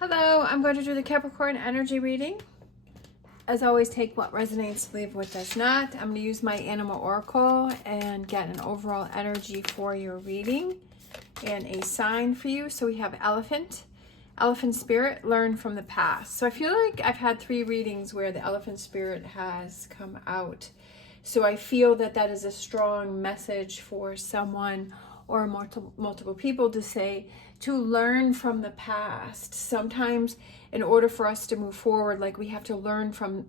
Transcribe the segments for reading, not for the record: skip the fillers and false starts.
Hello, I'm going to do the Capricorn energy reading. As always, take what resonates, leave what does not. I'm going to use my animal oracle and get an overall energy for your reading and a sign for you. So we have elephant. Elephant spirit, learn from the past. So I feel like I've had 3 readings where the elephant spirit has come out. So I feel that that is a strong message for someone or multiple people to say, to learn from the past. Sometimes in order for us to move forward, like we have to learn from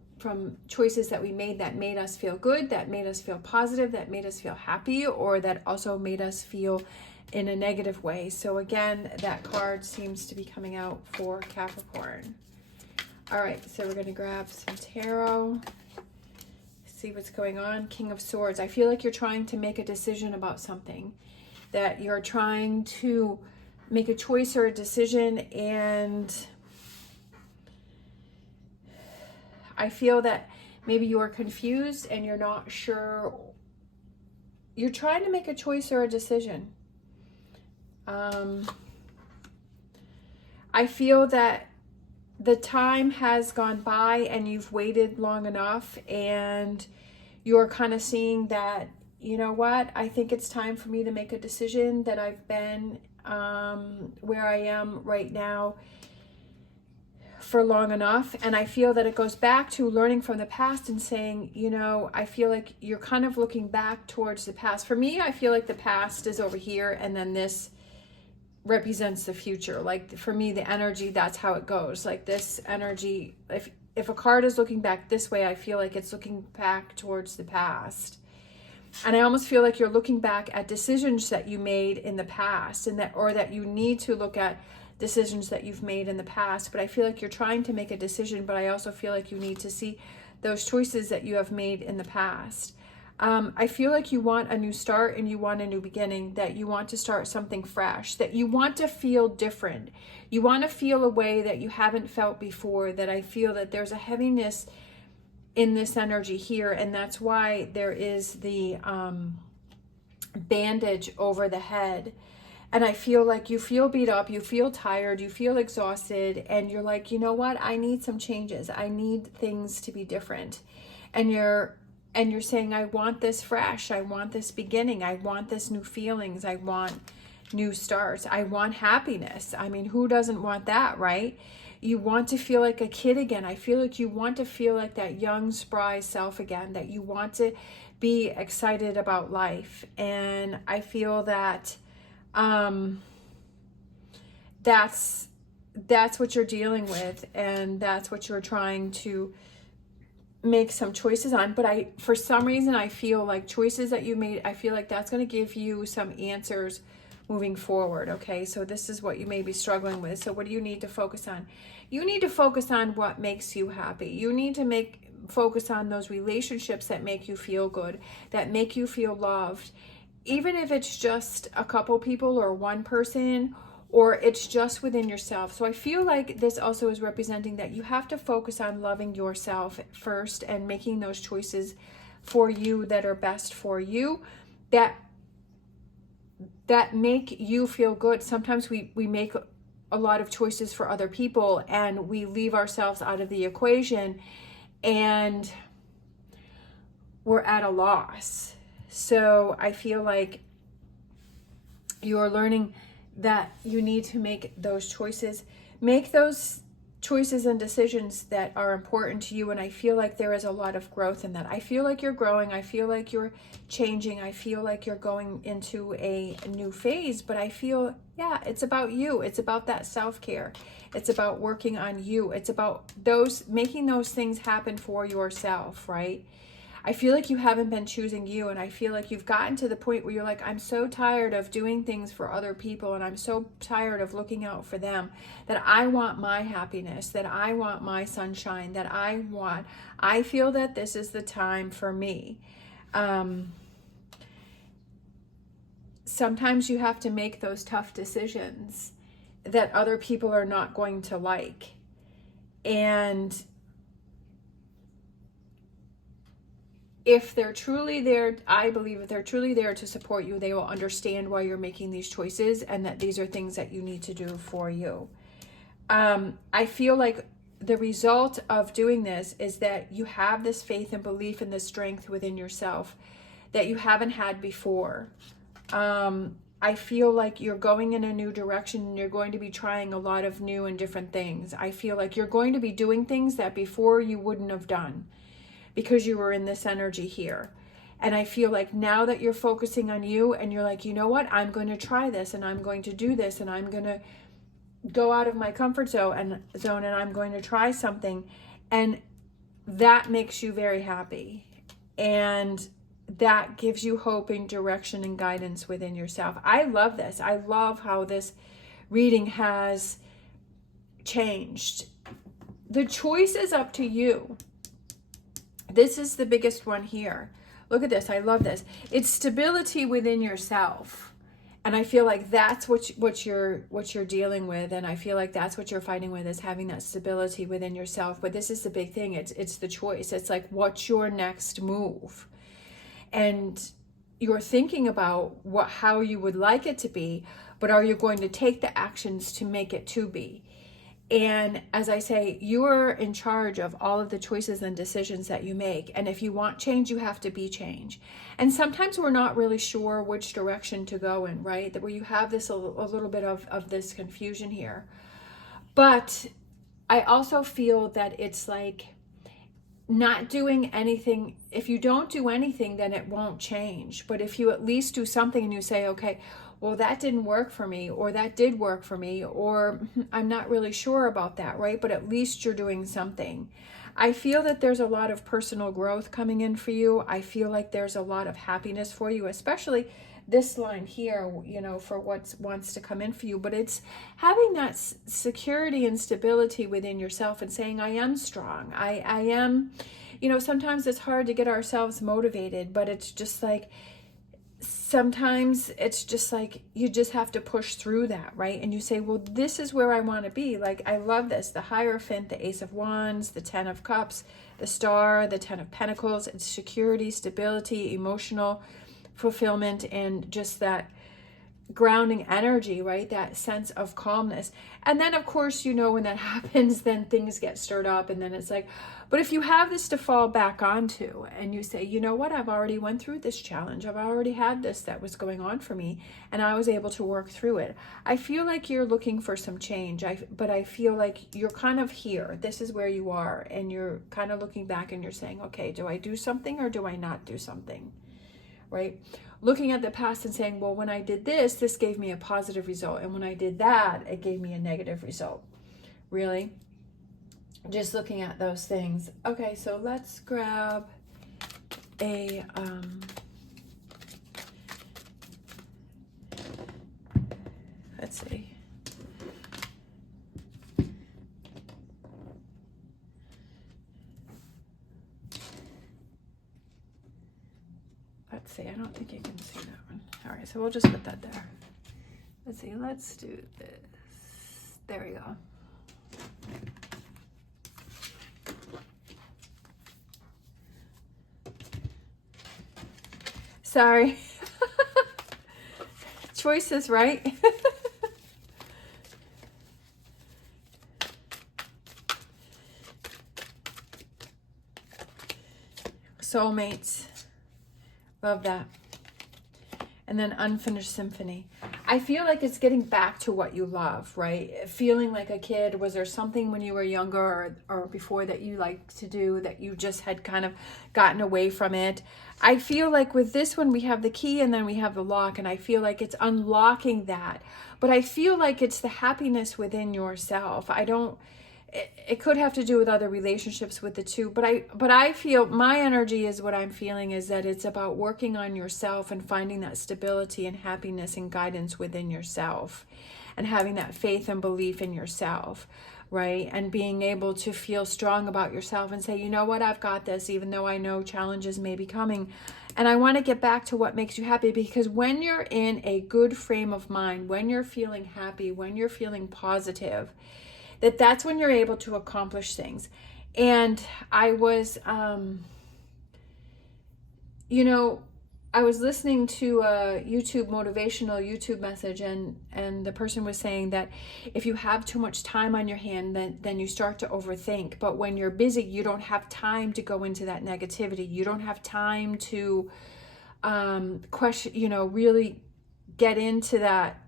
choices that we made that made us feel good, that made us feel positive, that made us feel happy, or that also made us feel in a negative way. So again, that card seems to be coming out for Capricorn. All right, so we're going to grab some tarot, see what's going on. King of Swords. I feel like you're trying to make a decision about something, that you're trying to make a choice or a decision, and I feel that maybe you are confused and you're not sure. You're trying to make a choice or a decision. I feel that the time has gone by and you've waited long enough, and you're kind of seeing that, you know what, I think it's time for me to make a decision, that I've been where I am right now for long enough. And I feel that it goes back to learning from the past and saying, you know, I feel like you're kind of looking back towards the past. For me, I feel like the past is over here, and then this represents the future. Like for me, the energy, that's how it goes. Like this energy, if a card is looking back this way, I feel like it's looking back towards the past. And I almost feel like you're looking back at decisions that you made in the past, and that you need to look at decisions that you've made in the past. But I feel like you're trying to make a decision, but I also feel like you need to see those choices that you have made in the past. I feel like you want a new start and you want a new beginning, that you want to start something fresh, that you want to feel different. You want to feel a way that you haven't felt before, that I feel that there's a heaviness in this energy here, and that's why there is the bandage over the head. And I feel like you feel beat up, you feel tired, you feel exhausted, and you're like, you know what, I need some changes, I need things to be different. And you're saying, I want this fresh, I want this beginning, I want this new feelings, I want new starts, I want happiness. I mean, who doesn't want that, right? You want to feel like a kid again. I feel like you want to feel like that young, spry self again, that you want to be excited about life. And I feel that that's what you're dealing with, and that's what you're trying to make some choices on. But for some reason, I feel like choices that you made, I feel like that's going to give you some answers moving forward. Okay, so this is what you may be struggling with. So what do you need to focus on? You need to focus on what makes you happy. You need to focus on those relationships that make you feel good, that make you feel loved, even if it's just a couple people or one person, or it's just within yourself. So I feel like this also is representing that you have to focus on loving yourself first and making those choices for you that are best for you, that make you feel good. Sometimes we make a lot of choices for other people and we leave ourselves out of the equation, and we're at a loss. So I feel like you're learning that you need to make those choices. Make those choices and decisions that are important to you, and I feel like there is a lot of growth in that. I feel like you're growing, I feel like you're changing, I feel like you're going into a new phase. But I feel, yeah, it's about you, it's about that self-care, it's about working on you, it's about making those things happen for yourself, right? I feel like you haven't been choosing you, and I feel like you've gotten to the point where you're like, I'm so tired of doing things for other people, and I'm so tired of looking out for them, that I want my happiness, that I want my sunshine, that I feel that this is the time for me. Sometimes you have to make those tough decisions that other people are not going to like. And if they're truly there, I believe if they're truly there to support you, they will understand why you're making these choices, and that these are things that you need to do for you. I feel like the result of doing this is that you have this faith and belief and the strength within yourself that you haven't had before. I feel like you're going in a new direction and you're going to be trying a lot of new and different things. I feel like you're going to be doing things that before you wouldn't have done because you were in this energy here. And I feel like now that you're focusing on you and you're like, you know what, I'm going to try this and I'm going to do this and I'm going to go out of my comfort zone and I'm going to try something. And that makes you very happy. And that gives you hope and direction and guidance within yourself. I love this. I love how this reading has changed. The choice is up to you. This is the biggest one here. Look at this. I love this. It's stability within yourself. And I feel like that's what you're dealing with. And I feel like that's what you're fighting with, is having that stability within yourself. But this is the big thing. It's the choice. It's like, what's your next move? And you're thinking about how you would like it to be, but are you going to take the actions to make it to be? And as I say, you are in charge of all of the choices and decisions that you make. And if you want change, you have to be change. And sometimes we're not really sure which direction to go in, right? That where you have this a little bit of this confusion here. But I also feel that it's like not doing anything. If you don't do anything, then it won't change. But if you at least do something and you say, okay, well, that didn't work for me, or that did work for me, or I'm not really sure about that, right? But at least you're doing something. I feel that there's a lot of personal growth coming in for you. I feel like there's a lot of happiness for you, especially this line here, you know, for what wants to come in for you. But it's having that security and stability within yourself and saying, I am strong. I am, you know, sometimes it's hard to get ourselves motivated, but it's just like, sometimes it's just like you just have to push through that, right? And you say, well, this is where I want to be. Like, I love this. The Hierophant, the Ace of Wands, the Ten of Cups, the Star, the Ten of Pentacles. It's security, stability, emotional fulfillment, and just that grounding energy, right? That sense of calmness. And then, of course, you know, when that happens, then things get stirred up, and then it's like, but if you have this to fall back onto and you say, you know what, I've already went through this challenge. I've already had this that was going on for me, and I was able to work through it. I feel like you're looking for some change, but I feel like you're kind of here. This is where you are, and you're kind of looking back and you're saying, okay, do I do something or do I not do something, right? Looking at the past and saying, well, when I did this, this gave me a positive result. And when I did that, it gave me a negative result. Really? Just looking at those things. Okay, so let's grab a, let's see. Let's see, I don't think you can see that one. All right, so we'll just put that there. Let's see, let's do this. There we go. Sorry. Choices, right? Soulmates. Love that. And then Unfinished Symphony. I feel like it's getting back to what you love, right? Feeling like a kid. Was there something when you were younger or before that you liked to do that you just had kind of gotten away from it? I feel like with this one, we have the key and then we have the lock, and I feel like it's unlocking that. But I feel like it's the happiness within yourself. It could have to do with other relationships with the two, but I feel my energy is what I'm feeling is that it's about working on yourself and finding that stability and happiness and guidance within yourself, and having that faith and belief in yourself, right? And being able to feel strong about yourself and say, you know what, I've got this, even though I know challenges may be coming. And I want to get back to what makes you happy, because when you're in a good frame of mind, when you're feeling happy, when you're feeling positive, that's when you're able to accomplish things. And I was, you know, I was listening to a motivational YouTube message, and the person was saying that if you have too much time on your hand, then you start to overthink. But when you're busy, you don't have time to go into that negativity. You don't have time to question, really get into that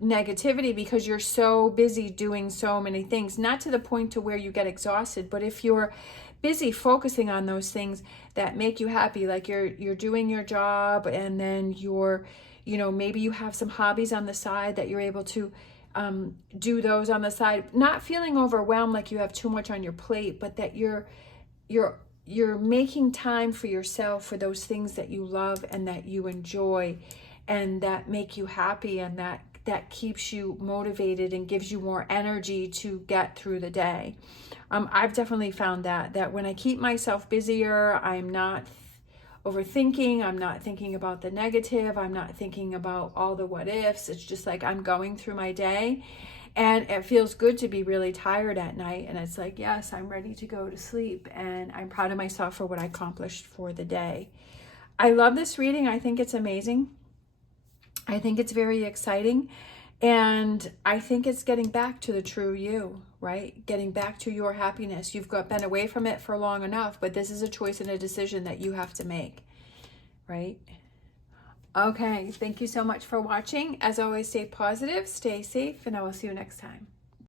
negativity, because you're so busy doing so many things, not to the point to where you get exhausted, but if you're busy focusing on those things that make you happy, like you're doing your job, and then you're, maybe you have some hobbies on the side that you're able to do those on the side, not feeling overwhelmed like you have too much on your plate, but that you're making time for yourself, for those things that you love and that you enjoy and that make you happy, and that keeps you motivated and gives you more energy to get through the day. I've definitely found that when I keep myself busier, I'm not overthinking, I'm not thinking about the negative, I'm not thinking about all the what ifs. It's just like I'm going through my day, and it feels good to be really tired at night, and it's like, yes, I'm ready to go to sleep, and I'm proud of myself for what I accomplished for the day. I love this reading. I think it's amazing. I think it's very exciting, and I think it's getting back to the true you, right? Getting back to your happiness. You've been away from it for long enough, but this is a choice and a decision that you have to make, right? Okay, thank you so much for watching. As always, stay positive, stay safe, and I will see you next time.